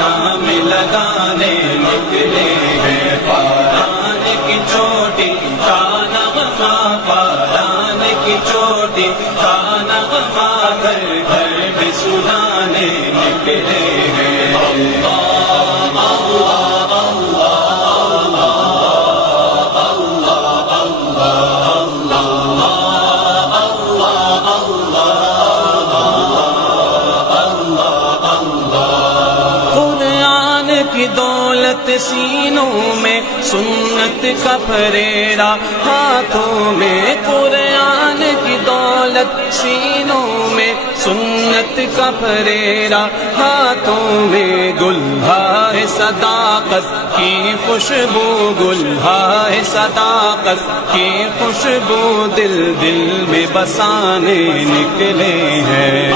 دنیا میں لگانے نکلے ہیں فاران کی چوٹی کا نغمہ فاران کی چوٹی کا نغمہ گھر گھر میں سنانے نکلے ہیں اللہ اللہ کی دولت سینوں میں سنت کا پھریرا ہاتھوں میں قرآن کی دولت سینوں میں سنت کا پھریرا ہاتھوں میں گلہا ہے صداقت کی خوشبو گلہا ہے صداقت کی خوشبو دل دل میں بسانے نکلے ہیں